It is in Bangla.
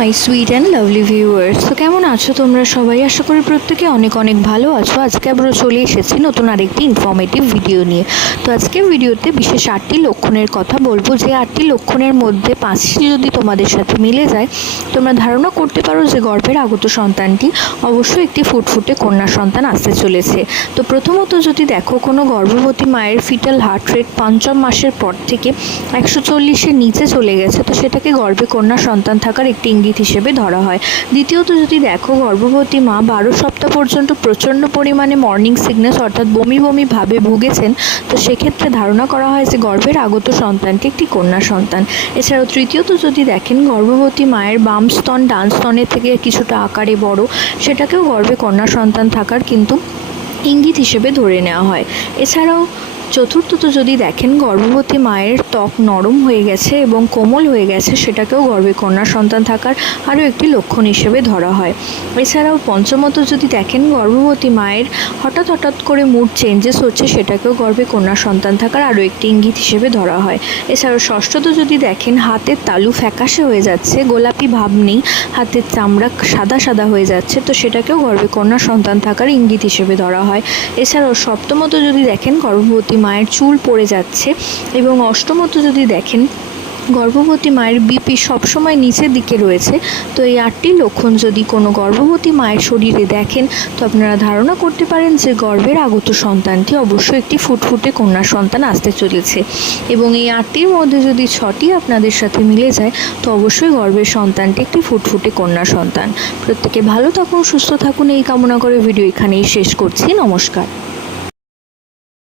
My sweet and lovely viewers তো কেমন আছো তোমরা সবাই? আশা করি প্রত্যেকে অনেক অনেক ভালো আছো। আজকে আমরা চলে এসেছি নতুন আরেকটি ইনফর্মেটিভ ভিডিও নিয়ে। তো আজকের ভিডিওতে বিশেষ আটটি লক্ষণের কথা বলব। যে আটটি লক্ষণের মধ্যে পাঁচটি যদি তোমাদের সাথে মিলে যায়, তোমরা ধারণা করতে পারো যে গর্ভের আগত সন্তানটি অবশ্যই একটি ফুটফুটে কন্যা সন্তান আসতে চলেছে। তো প্রথমত যদি দেখো, কোনো গর্ভবতী মায়ের ফিটাল হার্ট রেট পঞ্চম মাসের পর থেকে একশো চল্লিশের নিচে চলে গেছে। তো সেটাকে গর্ভে কন্যা সন্তান থাকার একটি ইঙ্গিত হিসেবে ধরা হয়। দ্বিতীয়ত, যদি দেখো, গর্ভবতী মা বারো সপ্তাহ পর্যন্ত প্রচণ্ড পরিমাণে মর্নিং সিকনেস অর্থাৎ বমি বমি ভাবে ভুগেছেন, তো সেক্ষেত্রে ধারণা করা হয় যে গর্ভের আগত সন্তানটি একটি কন্যা সন্তান। এছাড়াও তৃতীয়ত, যদি দেখেন, গর্ভবতী মায়ের বাম স্তন, ডান স্তনের থেকে কিছুটা আকারে বড়, সেটাকেও গর্ভে কন্যা সন্তান থাকার কিন্তু ইঙ্গিত হিসেবে ধরে নেওয়া হয়। এছাড়াও চতুর্থত যদি দেখেন, গর্ভবতী মায়ের ত্বক নরম হয়ে গেছে এবং কোমল হয়ে গেছে, সেটাকেও গর্ভে কন্যা সন্তান থাকার আরও একটি লক্ষণ হিসেবে ধরা হয়। এছাড়াও পঞ্চমত যদি দেখেন, গর্ভবতী মায়ের হঠাৎ হঠাৎ করে মুড চেঞ্জেস হচ্ছে, সেটাকেও গর্ভে কন্যা সন্তান থাকার আরও একটি ইঙ্গিত হিসেবে ধরা হয়। এছাড়াও ষষ্ঠত যদি দেখেন, হাতের তালু ফ্যাকাশে হয়ে যাচ্ছে, গোলাপি ভাব নেই, হাতের চামড়া সাদা সাদা হয়ে যাচ্ছে, তো সেটাকেও গর্ভে কন্যা সন্তান থাকার ইঙ্গিত হিসেবে ধরা হয়। এছাড়াও সপ্তমত যদি দেখেন গর্ভবতী মায়ের চুল পড়ে যাচ্ছে এবং অষ্টমত যদি দেখেন, গর্ভবতী মায়ের বিপি সবসময় নিচের দিকে রয়েছে। তো এই আটটি লক্ষণ যদি কোনো গর্ভবতী মায়ের শরীরে দেখেন, তো আপনারা ধারণা করতে পারেন যে গর্ভের আগত সন্তানটি অবশ্যই একটি ফুটফুটে কন্যা সন্তান আসতে চলেছে। এবং এই আটটির মধ্যে যদি ছটি আপনাদের সাথে মিলে যায়, তো অবশ্যই গর্ভের সন্তানটি একটি ফুটফুটে কন্যা সন্তান। প্রত্যেকে ভালো থাকুন, সুস্থ থাকুন, এই কামনা করে ভিডিও এখানেই শেষ করছি। নমস্কার।